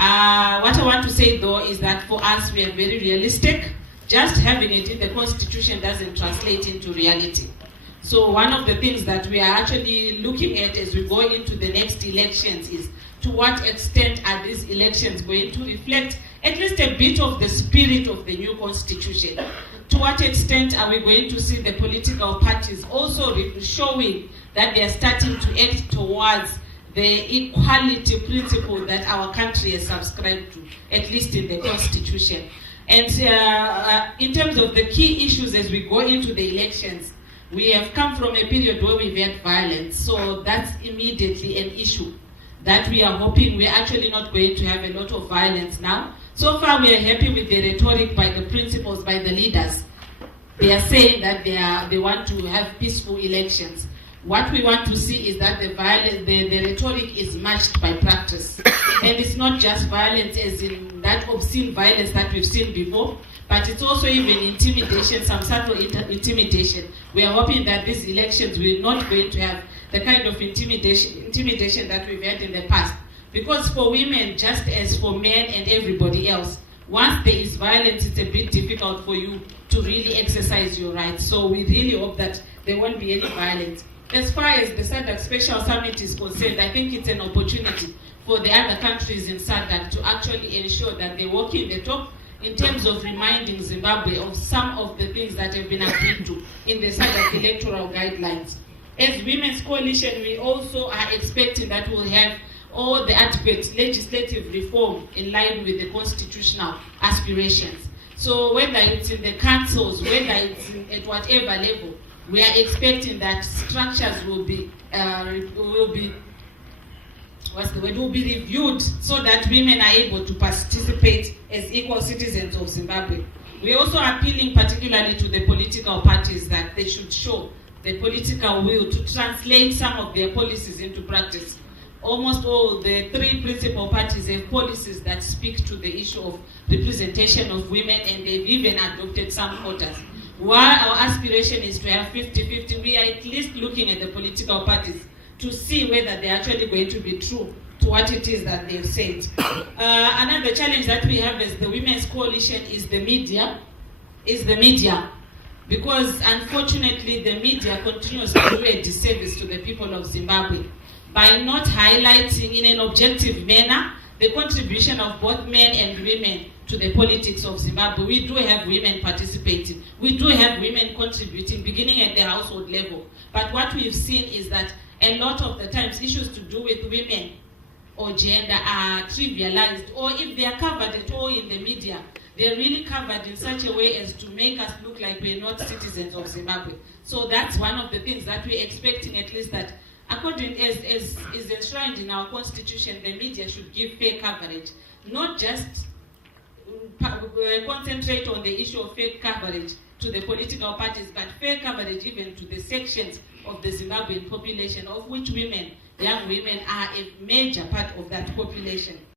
What I want to say though is that for us we are very realistic. Just having it in the constitution doesn't translate into reality. So one of the things that we are actually looking at as we go into the next elections is to what extent are these elections going to reflect at least a bit of the spirit of the new constitution? To what extent are we going to see the political parties also showing that they are starting to act towards the equality principle that our country has subscribed to, at least in the constitution? And in terms of the key issues as we go into the elections, we have come from a period where we've had violence, so that's immediately an issue that we are hoping we're actually not going to have a lot of violence now. So far we are happy with the rhetoric by the principals, by the leaders. They are saying that they want to have peaceful elections. What we want to see is that the rhetoric is matched by practice. And it's not just violence as in that obscene violence that we've seen before, but it's also even intimidation, some subtle intimidation. We are hoping that these elections will not going to have the kind of intimidation that we've had in the past. Because for women, just as for men and everybody else, once there is violence, it's a bit difficult for you to really exercise your rights. So we really hope that there won't be any violence. As far as the SADC Special Summit is concerned, I think it's an opportunity for the other countries in SADC to actually ensure that they walk in the talk in terms of reminding Zimbabwe of some of the things that have been agreed to in the SADC electoral guidelines. As Women's Coalition, we also are expecting that we'll have all the adequate legislative reform in line with the constitutional aspirations. So whether it's in the councils, whether it's at whatever level, we are expecting that structures will be reviewed so that women are able to participate as equal citizens of Zimbabwe. We are also appealing particularly to the political parties that they should show the political will to translate some of their policies into practice. Almost all the three principal parties have policies that speak to the issue of representation of women, and they've even adopted some quotas. While our aspiration is to have 50-50, we are at least looking at the political parties to see whether they're actually going to be true to what it is that they've said. Another challenge that we have as the Women's Coalition is the media. Because unfortunately the media continues to do a disservice to the people of Zimbabwe by not highlighting in an objective manner the contribution of both men and women to the politics of Zimbabwe. We do have women participating. We do have women contributing, beginning at the household level. But what we've seen is that a lot of the times issues to do with women or gender are trivialized, or if they are covered at all in the media, they're really covered in such a way as to make us look like we're not citizens of Zimbabwe. So that's one of the things that we're expecting, at least, that according as is enshrined in our constitution, the media should give fair coverage, not just concentrate on the issue of fair coverage to the political parties, but fair coverage even to the sections of the Zimbabwean population, of which women, young women, are a major part of that population.